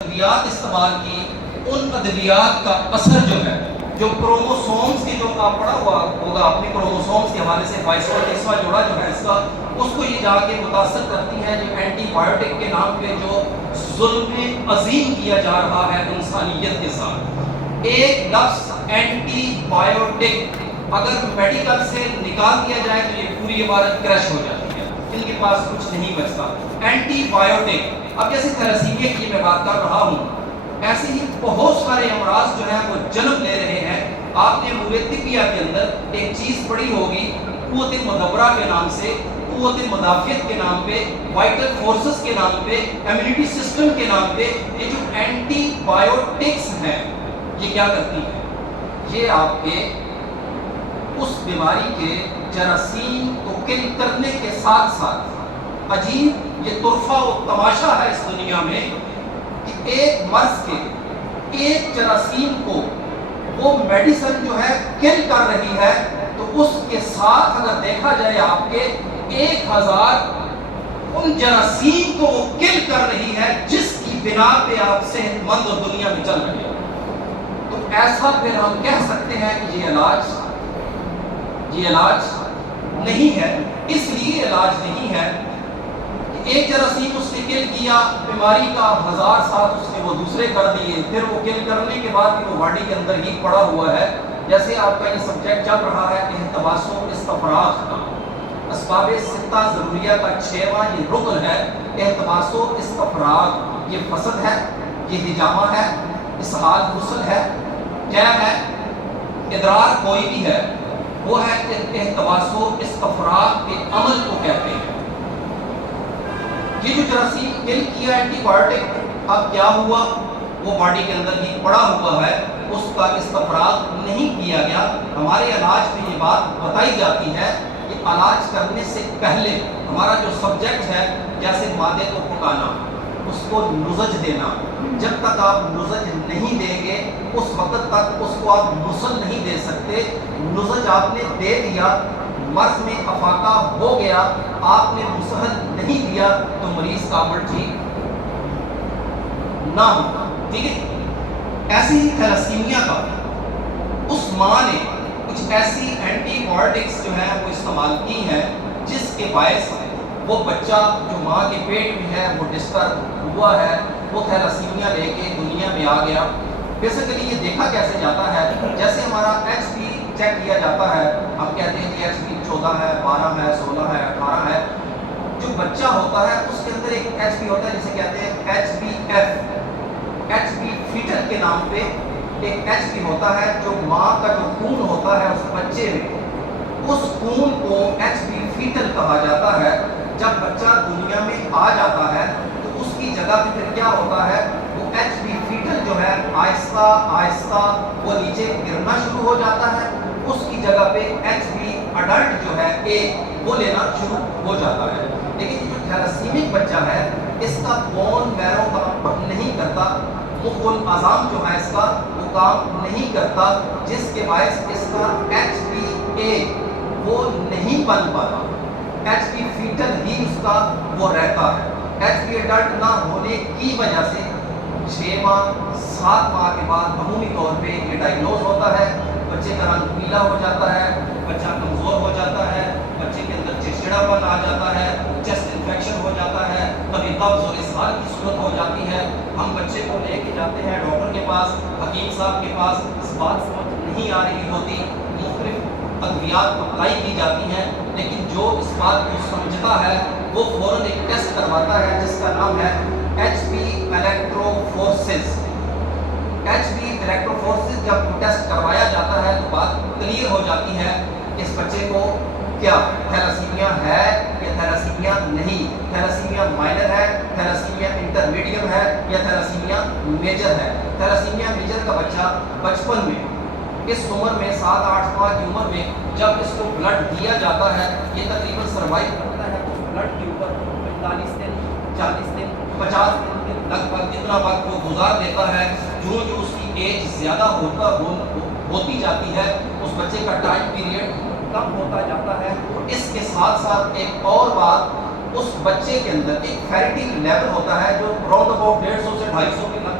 ادویات استعمال کی، ان ادویات کا اثر جو ہے، جو کروموسومز کی، جو آپ پڑھا ہوا ہوگا اپنے کروموسومز کے حوالے سے 22واں 23واں جوڑا جو ہے اس کا، اس کو یہ جا کے متاثر کرتی ہے جو اینٹی بایوٹک کے نام پہ جو ظلم عظیم کیا جا رہا ہے انسانیت کے ساتھ۔ ایک لفظ اینٹی بایوٹک اگر میڈیکل سے نکال دیا جائے تو یہ پوری عبارت کریش ہو جاتی ہے، ان کے پاس کچھ نہیں بچتا۔ اینٹی بایوٹک، اب جیسے تھیلیسیمیا کی میں بات کر رہا ہوں، ایسے ہی بہت سارے امراض جو ہیں وہ جنم لے رہے ہیں۔ آپ نے امور طبیہ کے اندر ایک چیز پڑھی ہوگی قوت مدبرہ کے نام سے، قوت مدافعت کے نام پہ، وائٹل فورسز کے نام پہ، امیونٹی سسٹم کے نام پہ۔ یہ جو اینٹی بایوٹکس ہیں یہ کیا کرتی ہیں؟ یہ آپ کے اس بیماری کے جراثیم کو کل کرنے کے ساتھ ساتھ، عجیب یہ طرفہ و تماشا ہے اس دنیا میں کہ ایک مرض کے ایک جراثیم کو وہ میڈیسن جو ہے کل کر رہی ہے، تو اس کے ساتھ اگر دیکھا جائے آپ کے 1000 ان جراثیم کو وہ کل کر رہی ہے جس کی بنا پہ آپ صحت مند اور دنیا میں چل رہے ہیں۔ تو ایسا پھر ہم کہہ سکتے ہیں کہ یہ علاج نہیں ہے۔ اس لیے علاج نہیں ہے کہ ایک جراثیم اس نے کل کیا، بیماری کا 1000 ساتھ اس نے وہ دوسرے کر دیے، پھر وہ کل کرنے کے بعد بھی وہ باڈی کے اندر ہی پڑا ہوا ہے۔ جیسے آپ کا یہ سبجیکٹ چل رہا ہے احتباس و استفراغ کا، اسباب ستہ ضروریہ کا 6واں یہ رکن ہے احتباس و استفراغ۔ یہ فسد ہے، یہ ہجامہ ہے، اسحال غسل ہے، کیا ہے، ادرار کوئی بھی ہے، وہ ہے احتباس و استفراغ کے عمل کو کہتے ہیں۔ یہ جو جراثیم کل کیا اینٹی بایوٹک، اب کیا ہوا، وہ باڈی کے اندر ہی پڑا ہوا ہے، اس کا استفراغ نہیں کیا گیا۔ ہمارے علاج میں یہ بات بتائی جاتی ہے کہ علاج کرنے سے پہلے ہمارا جو سبجیکٹ ہے، جیسے مادے کو پکانا، اس کو نزج دینا، جب تک آپ نزج نہیں دیں گے اس وقت تک اس کو آپ مسل نہیں دے سکتے۔ نزج آپ نے دے دیا، مرض میں افاقہ ہو گیا، آپ نے مسحل نہیں دیا تو مریض کا عمل ٹھیک نہ ہوگا، ٹھیک ہے۔ ایسے ہی تھیلیسیمیا کا اس ماں نے کچھ ایسی اینٹی بایوٹکس جو ہیں وہ استعمال کی ہیں جس کے باعث وہ بچہ جو ماں کے پیٹ میں ہے وہ ڈسٹرب ہوا ہے، وہ تھیلیسیمیا لے کے دنیا میں آ گیا۔ بیسیکلی یہ دیکھا کیسے جاتا ہے، جیسے ہمارا ایچ پی چیک کیا جاتا ہے، ہم کہتے ہیں کہ ایچ پی 14 ہے، 12 ہے، 16 ہے، 18 ہے۔ جو بچہ ہوتا ہے اس کے اندر ایک ایچ پی ہوتا ہے جسے کہتے ہیں H P F, H P فیٹل کے نام پہ ایک ایچ پی ہوتا ہے، جو ماں کا جو خون ہوتا ہے اس بچے میں، اس خون کو ایچ پی فیٹل کہا جاتا ہے۔ جب بچہ دنیا میں آ جاتا ہے تو اس کی جگہ پہ پھر کیا ہوتا ہے، وہ ایچ پی فیٹل جو ہے آہستہ آہستہ وہ نیچے گرنا شروع ہو جاتا ہے، اس کی جگہ پہ ایچ پی اڈلٹ جو ہے ایک وہ لینا شروع ہو جاتا ہے۔ لیکن جو تھیلیسیمک بچہ ہے اس کا بون میرو کام نہیں کرتا، مخ الاعظام جو ہے اس کا وہ کام نہیں کرتا، جس کے باعث اس کا ایچ پی اے وہ نہیں بن پاتا، ایچ پی فیٹل ہی اس کا وہ رہتا ہے۔ ایچ پی ایڈلٹ نہ ہونے کی وجہ سے 6 ماہ 7 ماہ کے بعد عمومی طور پہ یہ ڈائگنوز ہوتا ہے، بچے کا رنگ پیلا ہو جاتا ہے، بچہ کمزور ہو جاتا ہے، بچے کے اندر چڑچڑاپن آ جاتا ہے، چیسٹ انفیکشن ہو جاتا ہے، کبھی قبض اور اسہال کی صورت ہو جاتی ہے۔ ہم بچے کو لے کے جاتے ہیں ڈاکٹر کے پاس، حکیم صاحب کے پاس، اس بات سمجھ نہیں آ رہی ہوتی، مختلف ادویات اپلائی کی جاتی ہیں، لیکن جو اس بات کو سمجھتا ہے وہ فوراً ایک ٹیسٹ کرواتا ہے جس کا نام ہے ایچ پی الیکٹروفورسز۔ ایچ پی الیکٹروفورسز جب ٹیسٹ کروایا جاتا ہے تو بات کلیئر ہو جاتی ہے کہ اس بچے کو کیا تھیلیسیمیا ہے یا تھیلیسیمیا نہیں، تھیلیسیمیا مائنر ہے، تھیلیسیمیا انٹرمیڈیم ہے یا تھیلیسیمیا میجر ہے۔ تھیلیسیمیا میجر کا بچہ بچپن میں اس عمر میں 7-8 ماہ کی عمر میں جب اس کو بلڈ دیا جاتا ہے، یہ تقریباً سروائیو کرتا ہے اس بلڈ کے اوپر 45 دن، 40 دن، 50 دن کے لگ بھگ اتنا وقت وہ گزار دیتا ہے۔ جو اس کی ایج زیادہ ہوتی جاتی ہے اس بچے کا ٹائم پیریڈ کم ہوتا جاتا ہے۔ اس کے ساتھ ساتھ ایک اور بات، اس بچے کے اندر ایک فیریٹی لیول ہوتا ہے جو راؤنڈ اباؤٹ 150 سے 250 کے لگ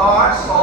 800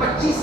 25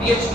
PhD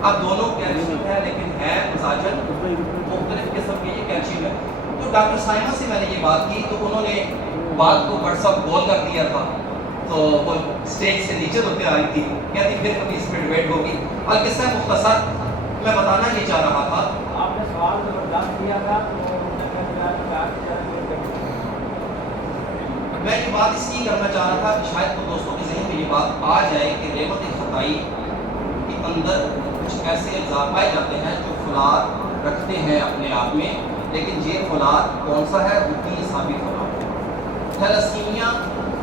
اب دونوں کیلشیم ہے لیکن ہے مزاجن مختلف قسم کے یہ کیلشیم ہے. تو ڈاکٹر سائمہ سے میں نے یہ بات کی تو انہوں نے بات کو بڑا سا گول کر دیا تھا. تو وہ اسٹیج سے نیچے ہوتے آئی تھی, کہتی پھر کبھی اس پہ ڈبیٹ ہوگی. القصہ مختصر میں بتانا یہ چاہ رہا تھا, آپ نے سوال زبردست کیا تھا میں یہ بات اس لیے کرنا چاہ رہا تھا کہ شاید تو دوستوں کے ذہن میں یہ بات آ جائے کہ رحمت خطائی کے اندر کچھ ایسے اجزاء پائے جاتے ہیں جو فولاد رکھتے ہیں اپنے آپ میں, لیکن یہ فولاد کون سا ہے؟ وہ ثابت فولاد. تھیلاسیمیا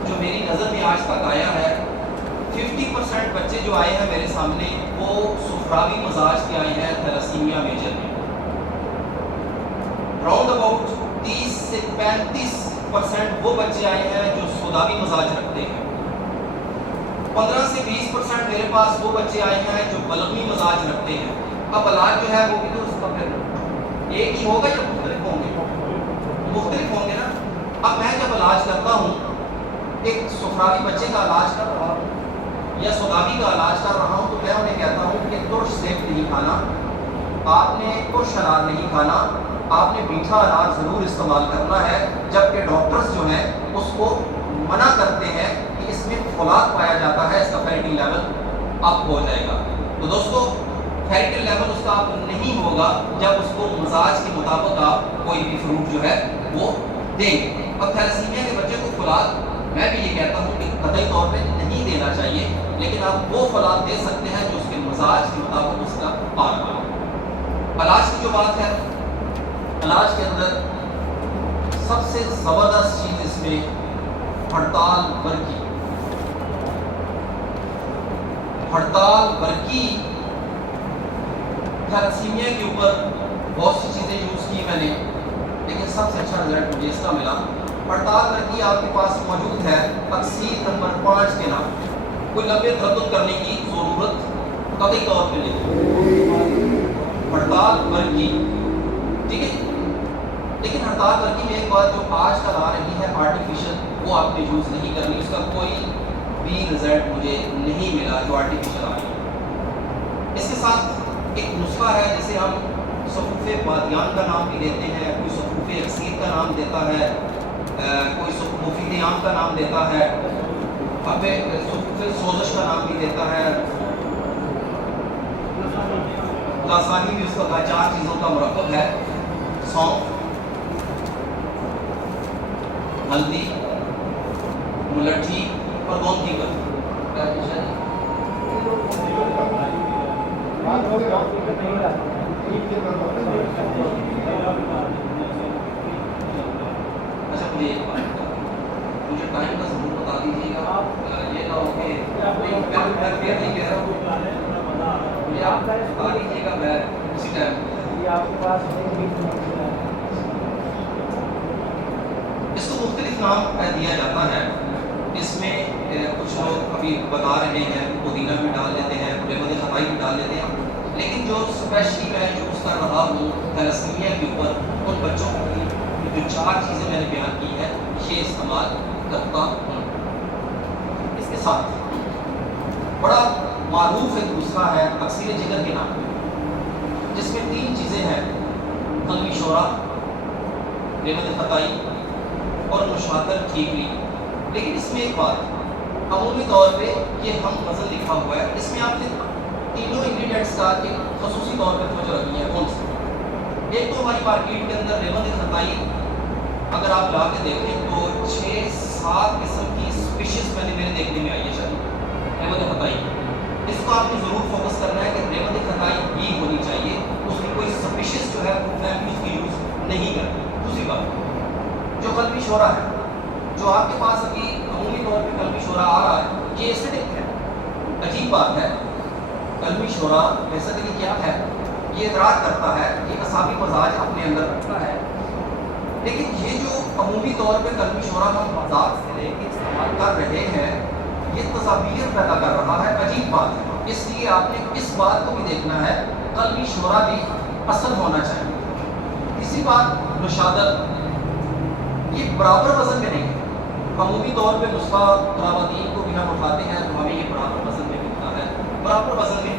جو میری نظر میں آج تک آیا ہے, 50% بچے جو آئے ہیں میرے سامنے وہ صفراوی مزاج کے آئے ہیں تھیلاسیمیا میجر میں. راؤنڈ اباؤٹ 30 سے 35% وہ بچے آئے ہیں جو سوداوی مزاج رکھتے ہیں. 15 سے 20% میرے پاس وہ بچے آئے ہیں جو بلغمی مزاج رکھتے ہیں. اب علاج جو ہے وہ بھی تو اس کا پھر ایک ہی ہوگا یا مختلف ہوں گے؟ مختلف ہوں گے نا. اب میں جب علاج کرتا ہوں, ایک صفراوی بچے کا علاج کر رہا ہوں یا سوداوی کا علاج کر رہا ہوں, تو میں انہیں کہتا ہوں کہ ترش سیب نہیں کھانا, آپ نے ترش انار نہیں کھانا, آپ نے میٹھا انار ضرور استعمال کرنا ہے. جبکہ ڈاکٹرز جو ہیں اس کو منع کرتے ہیں کہ اس میں فولاد پایا جاتا ہے, اس کا فیریٹل لیول اپ ہو جائے گا. تو دوستو فیریٹل لیول اس کا اپ نہیں ہوگا جب اس کو مزاج کے مطابق آپ کوئی بھی فروٹ جو ہے وہ دیں گے. اب تھیلاسیمیا کے بچے کو فولاد میں بھی یہ کہتا ہوں کہ قطعی طور پہ نہیں دینا چاہیے, لیکن آپ وہ فولاد دے سکتے ہیں جو اس کے مزاج کے مطابق اس کا آ رہا ہے. علاج کی جو بات ہے, علاج کے اندر سب سے زبردست چیز اس میں ہڑتال برقی. ہڑتال برقی تھیلاسیمیا کے اوپر بہت سی چیزیں یوز کی میں نے, لیکن سب سے اچھا رزلٹ مجھے اس کا ملا. ہڑتال برقی آپ کے پاس موجود ہے تقسیم نمبر 5 کے نام. کوئی لمبے تردد کرنے کی ضرورت قطعی طور پہ نہیں. ہڑتال برقی, ٹھیک ہے. لیکن ہڑتال برقی میں ایک بات جو آج کل آ رہی ہے آرٹیفیشل, وہ آپ نے یوز نہیں کرنی. اس کا کوئی بھی رزلٹ مجھے نہیں ملا جو آرٹیفیشل آ رہی ہے. اس کے ساتھ ایک نسخہ ہے جسے ہم صفوف بادیان کا نام بھی دیتے ہیں, کوئی صفوف اکسیر کا نام دیتا ہے, کوئی مفید عام کا نام دیتا ہے, صفوف سوزش کا نام بھی دیتا ہے. لاسانی بھی اس کا 4 چیزوں کا مرکب ہے, سونف, ہلدی, ملٹھی اور گونتی کا. اچھا مجھے ایک بات بتا, مجھے ٹائم کا ضرور بتا دیجیے گا. یہ نہ ہو کہ میں پھر نہیں کہہ رہا ہوں, مجھے آپ بتا دیجیے گا میں اسی ٹائم. اس کو مختلف نام دیا جاتا ہے. اس میں کچھ لوگ ابھی بتا رہے ہیں پودینہ بھی ڈال لیتے ہیں, رحمت خطائی بھی ڈال لیتے ہیں, لیکن جو اسپیشلی میں یوز کر رہا ہوں تھیلاسیمیا کے اوپر, ان بچوں کی جو 4 چیزیں میں نے بیان کی ہے یہ استعمال کرتا ہوں. اس کے ساتھ بڑا معروف ایک نسخہ ہے تکثیر جگر کے نام پہ, جس میں 3 چیزیں ہیں, قلبی شورا, رحمت خطائی اور مشاطر ٹھیکری. لیکن اس میں ایک بات عمومی طور پہ یہ ہم غزل لکھا ہوا ہے, اس میں آپ نے تینوں انگریڈینٹس کا ایک خصوصی طور پہ توجہ رکھنی ہے. کون سے؟ ایک تو ہماری مارکیٹ کے اندر رحمت خطائی اگر آپ لا کے دیکھیں تو 6-7 قسم کی اسپیشیز میں نے میرے دیکھنے میں آئی ہے شاید رحمت خطائی. اس کو آپ نے ضرور فوکس کرنا ہے کہ رحمت خطائی ہی ہونی چاہیے, اس کی کوئی اسپیشیز جو ہے وہ فیملی اس کی یوز نہیں کرتی. دوسری بات جو قلبی شورا ہے, جو آپ کے پاس ابھی عمومی طور پہ قلبی شورا آ رہا ہے, یہ ایسیڈک ہے. عجیب بات ہے, قلبی شورا بیسیکلی کیا ہے, یہ ادراک کرتا ہے, یہ اعصابی مزاج اپنے اندر رکھتا ہے, لیکن یہ جو عمومی طور پہ قلبی شورا ہم مذاق سے لے کے استعمال کر رہے ہیں, یہ تصاویر پیدا کر رہا ہے. عجیب بات ہے. اس لیے آپ نے اس بات کو بھی دیکھنا ہے, قلبی شورا بھی اصل ہونا چاہیے. تیسری بات نشادت, یہ برابر وزن میں نہیں ہے. عمومی طور پہ نسخہ قراوادین کو بھی ہم اٹھاتے ہیں تو ہمیں یہ برابر وزن میں ملتا ہے, برابر وزن میں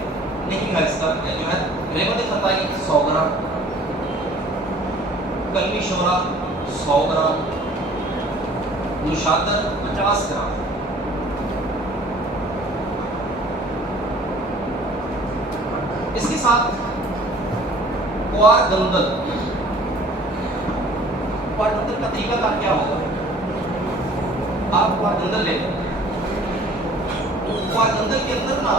نہیں ہے اس کا جو ہے ریمت فتائی 100 گرام، کلمی شورا 100 گرام، نشادر 50 گرام۔ اس کے ساتھ کوار گندل کا طریقہ کار کیا ہوگا؟ آپ کوار گندل لے لیں، کوار گندل کے اندر نا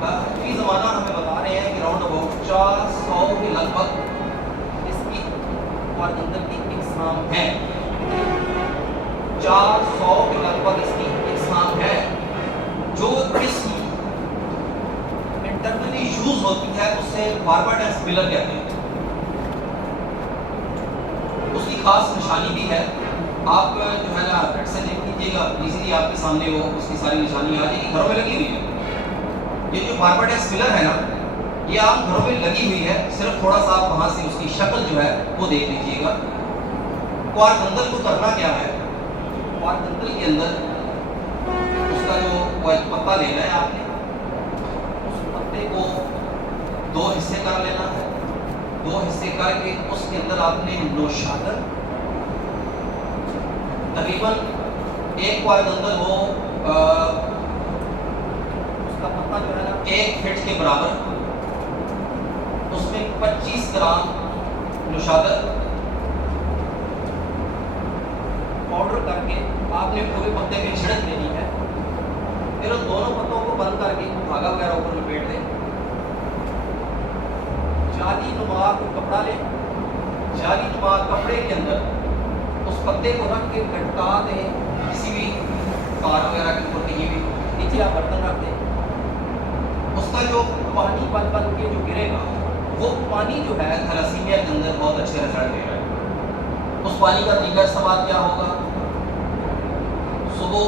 فی زمانہ ہمیں بتا رہے ہیں کہ راؤنڈ اباؤٹ 400 کے لگ بھگ اس کی کوار گندل کی اقسام ہے، 400 کے لگ بھگ اس کی اقسام ہے۔ جو قسم انٹرنلی یوز ہوتی ہے اسے بارباڈیکس پلر کہتے ہیں، اس کی خاص نشانی بھی ہے۔ آپ جو ہے نا ہیڈ سے دیکھ لیجیے گا، ایزیلی آپ کے سامنے وہ اس کی ساری نشانی آ جائے گی، گھروں میں لگی ہوئی ہے۔ یہ جو بارباڈیکس پلر ہے نا، یہ عام گھروں میں لگی ہوئی ہے، صرف تھوڑا سا آپ وہاں سے اس کی شکل جو ہے وہ دیکھ لیجیے گا۔ کوار گندل کو کرنا کیا ہے؟ کوار گندل کے اندر اس کا جو وہ ایک پتا لینا ہے، آپ نے اس پتے کو 2 حصے کر لینا ہے، 2 حصے کر کے اس کے اندر آپ نے نوشادر تقریباً 1 کوار گندل ہو اس کا پتا جو ہے نا 1 فٹ کے برابر، اس میں 25 گرام نوشادر پاؤڈر کر کے آپ نے پورے پتے پہ چھڑک دینی ہے۔ پھر ان دونوں پتوں کو بند کر کے دھاگا وغیرہ اوپر لپیٹ دیں، جالی نما کو کپڑا لیں، جالی نما کپڑے کے اندر اس پتے کو رکھ کے لٹکا دیں، کسی بھی کار وغیرہ کے اوپر کہیں بھی، نیچے آپ برتن رکھ دیں۔ اس کا جو پانی بن بن کے جو گرے گا وہ پانی جو ہے تھیلیسیمیا کے اندر بہت اچھے رزلٹ دے رہا ہے۔ اس پانی کا طریقہ استعمال کیا ہوگا؟ صبح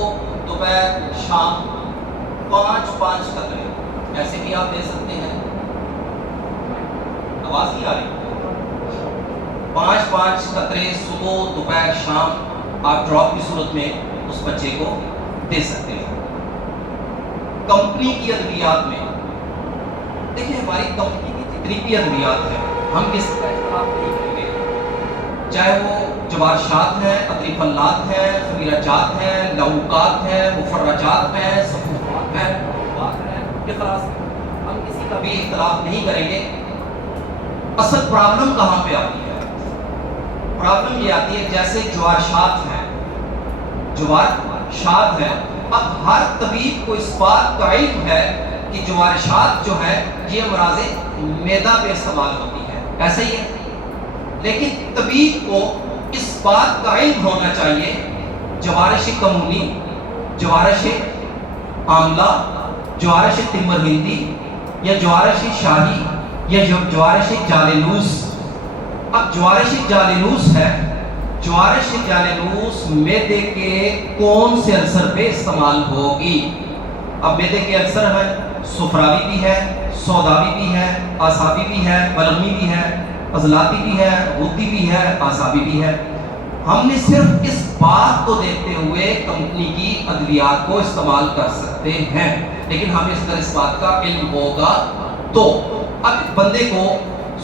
دوپہر شام 5 قطرے ایسے بھی آپ دے سکتے ہیں، آواز نہیں آ رہی، 5 قطرے صبح دوپہر شام آپ ڈراپ کی صورت میں اس بچے کو دے سکتے ہیں۔ کمپنی کی ادویات میں دیکھیں، ہماری کمپنی کی جتنی بھی ادویات ہیں ہم کس کا استعمال نہیں کریں گے، چاہے وہ جوارشات ہیں، ادریفلات ہیں، خمیرہ جات ہیں، لعوقات ہیں، مفرجات ہیں، صفوفات ہیں، اخلاص ہم کسی کا بھی اختلاف نہیں کریں گے۔ اصل پرابلم کہاں پہ آتی ہے؟ پرابلم یہ آتی ہے جیسے جوارشات ہیں، جوارشات ہیں، اب ہر طبیب کو اس بات کا علم ہے کہ جوارشات جو ہے یہ امراض معدہ پہ استعمال ہوتی ہے، ایسا ہی ہے، لیکن طبیب کو اس بات کا علم ہونا چاہیے جوارش کمونی، جوارش آملہ، جوارش تمر ہندی یا جوارش شاہی یا جوارش جالینوس۔ اب جوارش جالینوس ہے، جوارش جالینوس معدے کے کون سے السر پہ استعمال ہوگی؟ اب معدے کے السر ہے، سفراوی بھی ہے، سوداوی بھی ہے، اعصابی بھی ہے، بلغمی بھی ہے، عضلاتی بھی ہے، غدی بھی ہے، اعصابی بھی ہے۔ ہم نے صرف اس بات کو دیکھتے ہوئے کمپنی کی ادویات کو استعمال کر سکتے ہیں، لیکن ہمیں اس بات کا علم ہوگا تو۔ اب بندے کو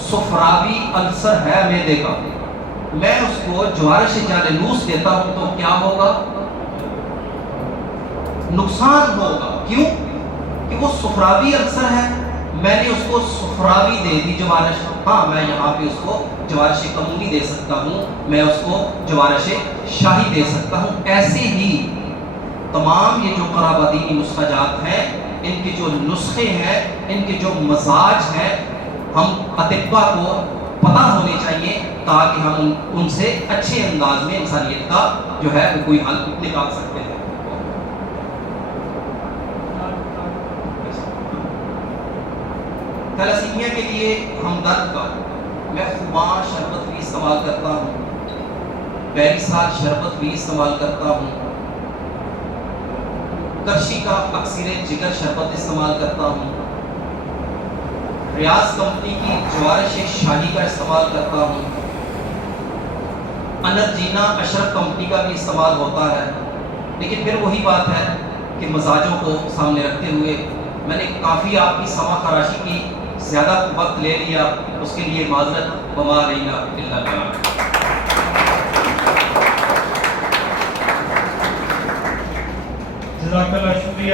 سفراوی السر ہے معدے کا، میں اس کو جوارش جالینوس دیتا ہوں تو کیا ہوگا؟ نقصان ہوگا۔ کیوں؟ کہ وہ سفراوی السر ہے، میں نے اس کو سفراوی دے دی جوارش، ہاں میں یہاں پہ اس کو جوارش کمونی دے سکتا ہوں، میں اس کو جوارش شاہی دے سکتا ہوں۔ ایسے ہی تمام یہ جو قرابدینی نسخہ جات ہیں، ان کے جو نسخے ہیں، ان کے جو مزاج ہیں، ہم اطباء کو پتہ ہونے چاہیے تاکہ ہم ان سے اچھے انداز میں انسانیت کا جو ہے وہ کوئی حل نکال سکتے ہیں۔ تھیلیسیمیا کے لیے ہمدرد کا میں خوبان شربت بھی استعمال کرتا ہوں، بیریسال شربت بھی استعمال کرتا ہوں، کرشی کا اکسیر جگر شربت استعمال کرتا ہوں، ریاض کمپنی کی جوارش شاہی کا استعمال کرتا ہوں، انرجینا اشرف کمپنی کا بھی استعمال ہوتا ہے، لیکن پھر وہی بات ہے کہ مزاجوں کو سامنے رکھتے ہوئے میں نے کافی آپ کی سما خراشی کی زیادہ وقت لے لیا، اس کے لیے معذرت، وما علینا الا البلاغ۔ جزاک اللہ، شکریہ۔